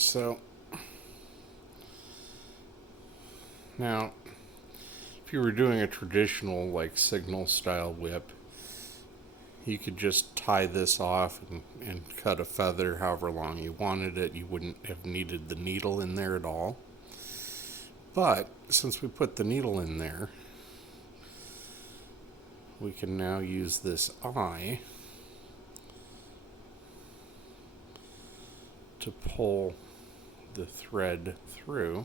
So now, if you were doing a traditional like signal style whip, you could just tie this off and cut a feather however long you wanted it. You wouldn't have needed the needle in there at all. But since we put the needle in there, we can now use this eye to pull the thread through.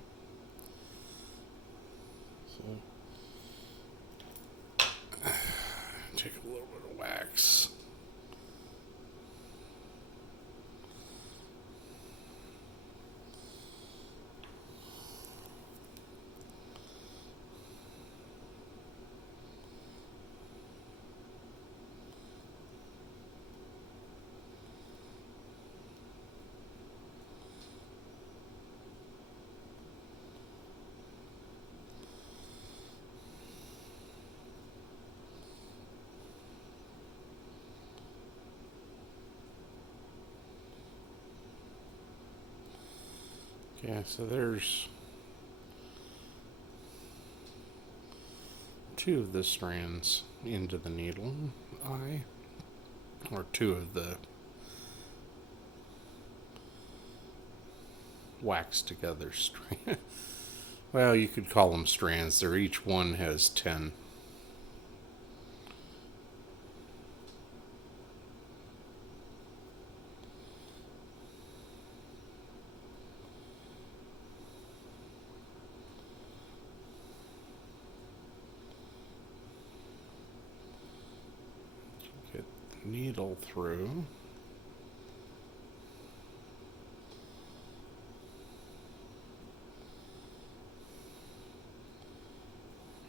So take a little bit of wax. Okay, so there's two of the strands into the needle eye, or two of the waxed together strands. Well, you could call them strands. They're each one has 10. Get the needle through.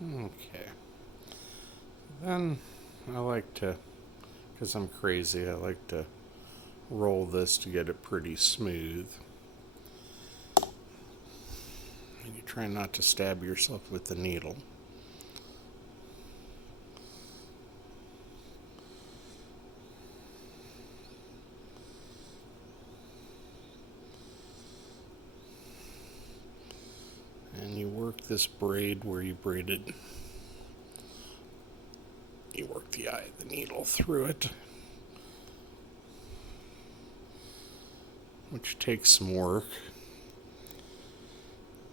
Okay. Then I like to, because I'm crazy, I like to roll this to get it pretty smooth. And you try not to stab yourself with the needle. And you work this braid where you braided. You work the eye of the needle through it, which takes some work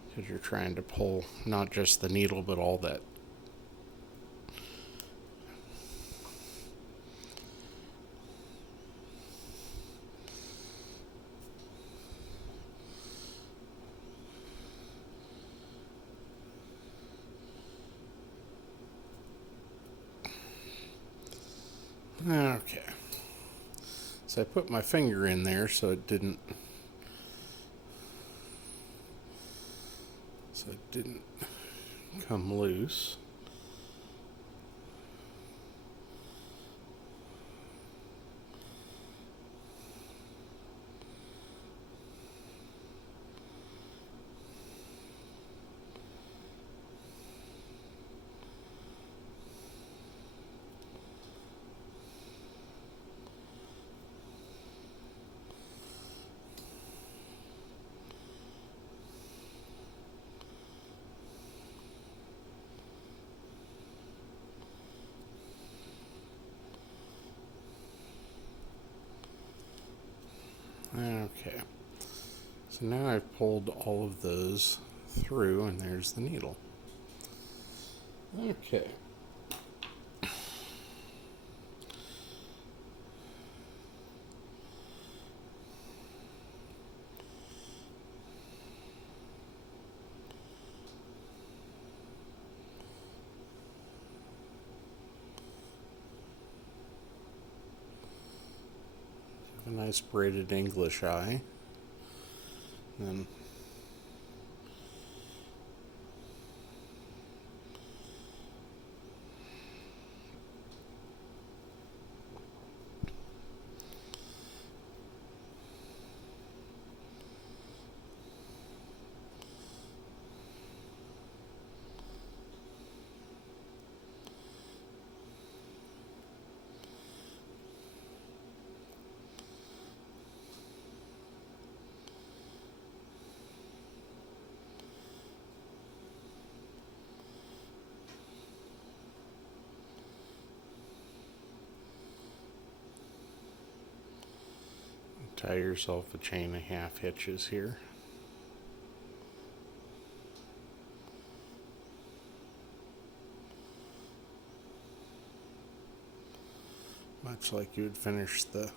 because you're trying to pull not just the needle but all that okay. So I put my finger in there so it didn't come loose. Okay, so now I've pulled all of those through, and there's the needle. Okay. A nice braided English eye. Then Tie yourself a chain of half hitches here. Much like you would finish the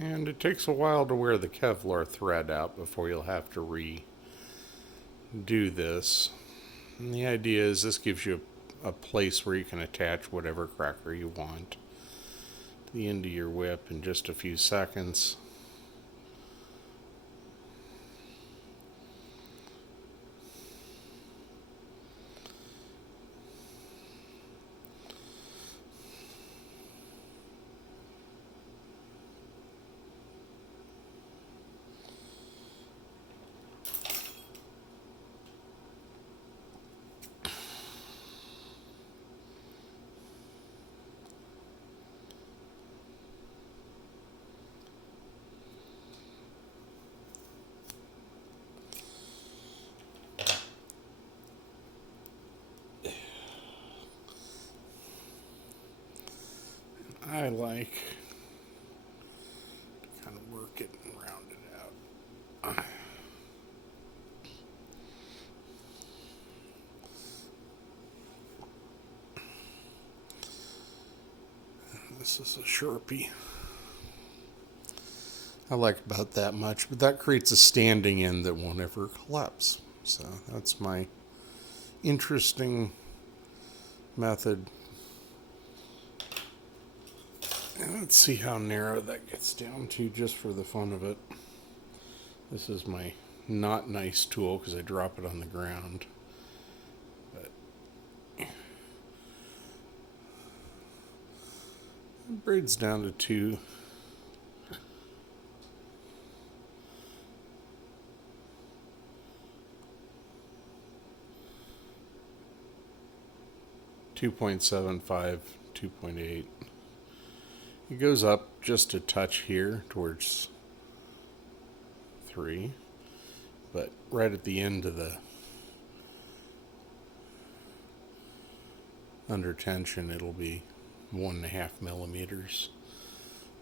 and it takes a while to wear the Kevlar thread out before you'll have to redo this. And the idea is this gives you a place where you can attach whatever cracker you want to the end of your whip in just a few seconds. I like to kind of work it and round it out. This is a Sharpie. I like about that much, but that creates a standing end that won't ever collapse. So that's my interesting method. And let's see how narrow that gets down to just for the fun of it. This is my not nice tool because I drop it on the ground. But it braids down to 2. .75, 2.8. It goes up just a touch here towards 3, but right at the end of the under tension it'll be 1.5 millimeters.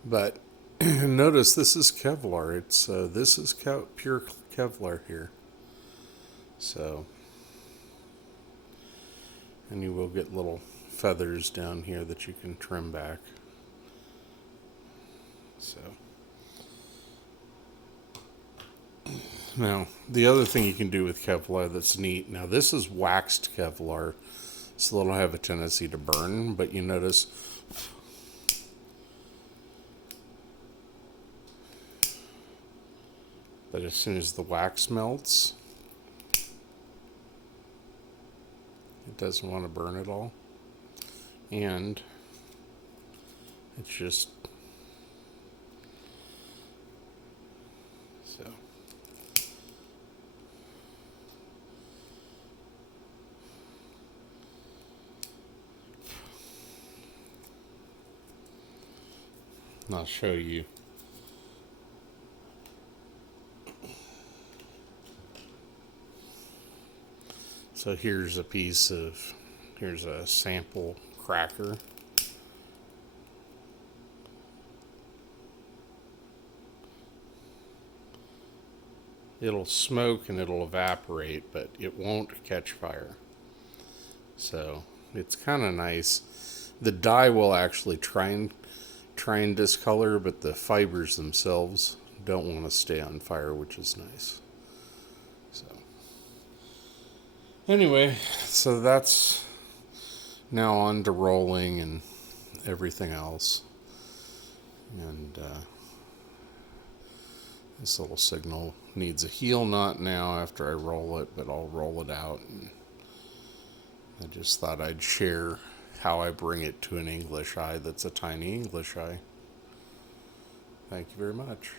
But notice this is Kevlar. It's this is pure Kevlar here. So, and you will get little feathers down here that you can trim back. So, now the other thing you can do with Kevlar that's neat, now this is waxed Kevlar, so it'll have a tendency to burn, but you notice that as soon as the wax melts, it doesn't want to burn at all, and it's just so. And I'll show you. So here's a sample cracker. It'll smoke and it'll evaporate, but it won't catch fire. So it's kind of nice. The dye will actually try and discolor, but the fibers themselves don't want to stay on fire, which is nice. So anyway, so that's now on to rolling and everything else. And This little signal needs a heel nut now after I roll it, but I'll roll it out. And I just thought I'd share how I bring it to an English eye that's a tiny English eye. Thank you very much.